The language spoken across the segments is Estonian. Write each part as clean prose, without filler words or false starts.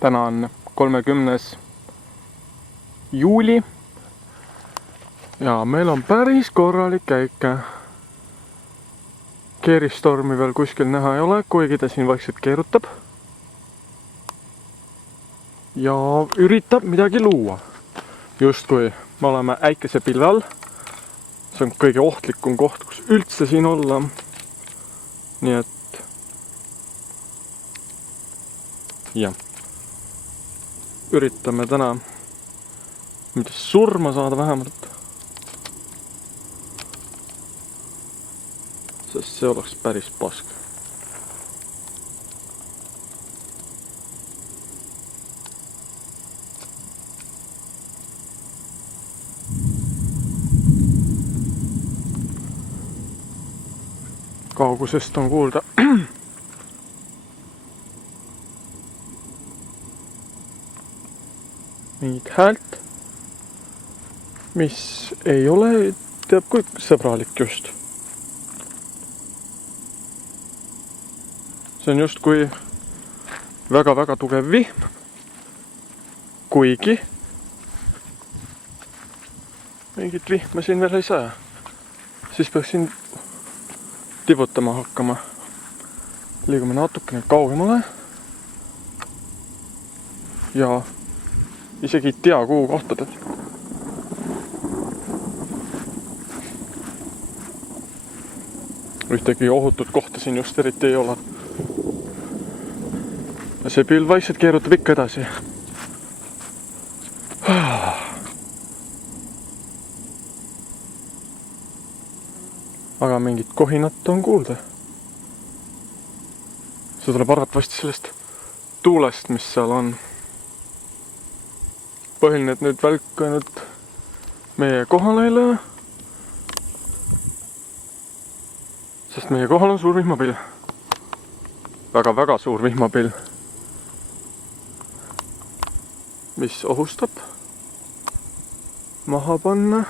täna on 30. juuli ja meil on päris korralik käik. Keeristormi veel kuskil näha ei ole, kuigi ta siin vaikselt keerutab ja üritab midagi luua. Justkui me oleme äikesepilve all. See on kõige ohtlikum koht, kus üldse siin olla. Nii et jah, üritame täna mitte surma saada vähemalt, sest see oleks päris pask. Kaugusest on kuulda mingit häält, mis ei ole teab kui sõbralik just. See on just kui väga-väga tugev vihm, kuigi mingit vihma siin veel ei saa. Siis peaks siin tibutama hakkama. Liigume natukene kaugemale ja isegi ei tea kuhu kohtadel. Ühtegi ohutut kohta siin just eriti ei ole. Ja see pilv vaikselt keerutab ikka edasi. Aga mingit kohinat on kuulda. See tuleb arvatavasti sellest tuulest, mis seal on. Põhiline, et nüüd välk ainult meie kohale ei löö, sest meie kohal on suur vihmapilv. Väga-väga suur vihmapilv, mis ohustab maha panna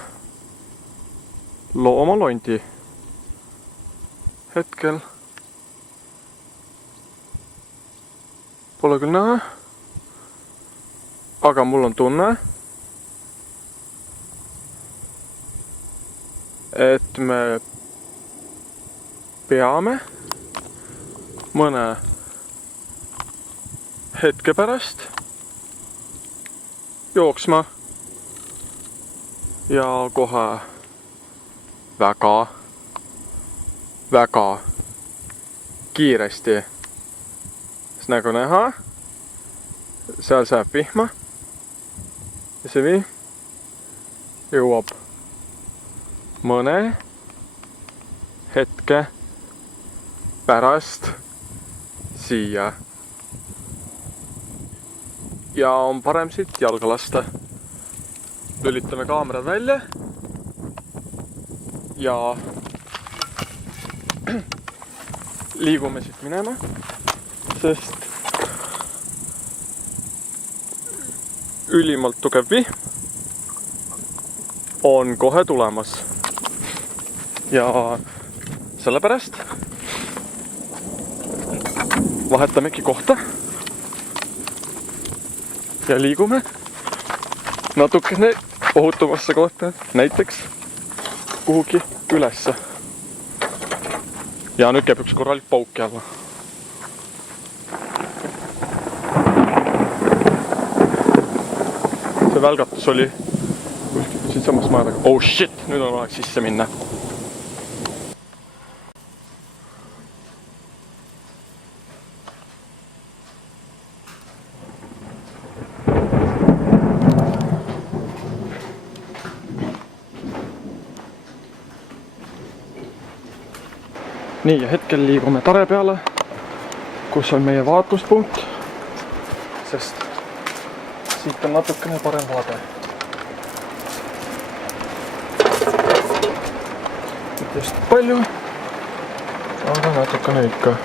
loomalondi. Hetkel pole küll näha, aga mul on tunne, et me peame mõne hetke pärast jooksma ja kohe väga kiiresti, sest nagu näha, seal saab vihma ja see vihm jõuab mõne hetke pärast siia ja on parem siit jalga lasta. Lülitame kaamerad välja ja liigume siit minema, sest ülimalt tugev vihm on kohe tulemas. Ja sellepärast vahetamegi kohta ja liigume natukene ohutumasse kohta, näiteks kuhugi ülesse. Ja nüüd käib üks korralik pauk jälle. See välgatus oli kuskil siit samast majadega. Oh shit, nüüd on aeg sisse minna. Nii, ja hetkel liigume tare peale, kus on meie vaatluspunkt, sest siit on natukene parem vaade. Mitte just palju, aga natukene ikka.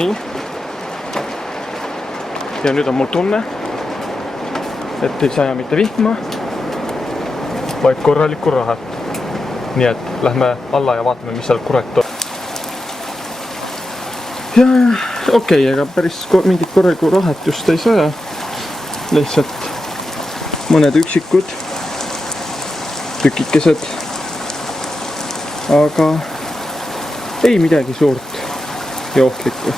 nii. Ja nüüd on mul tunne, et ei saja mitte vihma, vaid korralikku rahet. Nii et lähme alla ja vaatame, mis seal kurat on. Ja okei, aga päris mingit korralikku rahet just ei saja. Lihtsalt mõned üksikud tükikesed. Aga ei midagi suurt ja ohtlikku.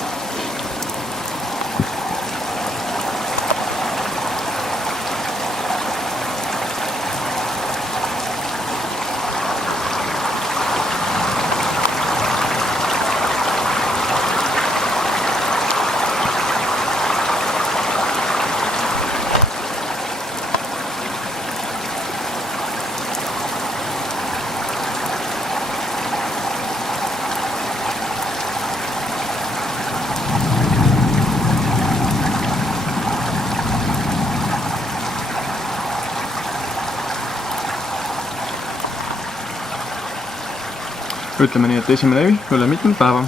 Ütleme nii, et esimene üle mitmel päeva.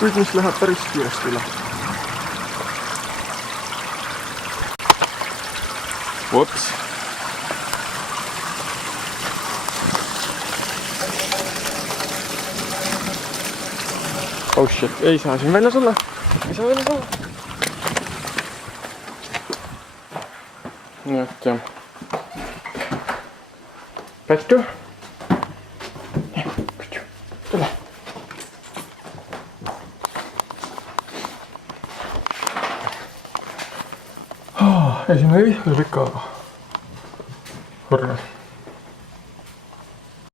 Kuid mis läheb päris kiiresti üle. Ups. Oh shit, ei saa siin väljas olla. Ei saa väljas olla. Nii et jah. Pättu. Tule. Esimene üle pikka aega. Hurra.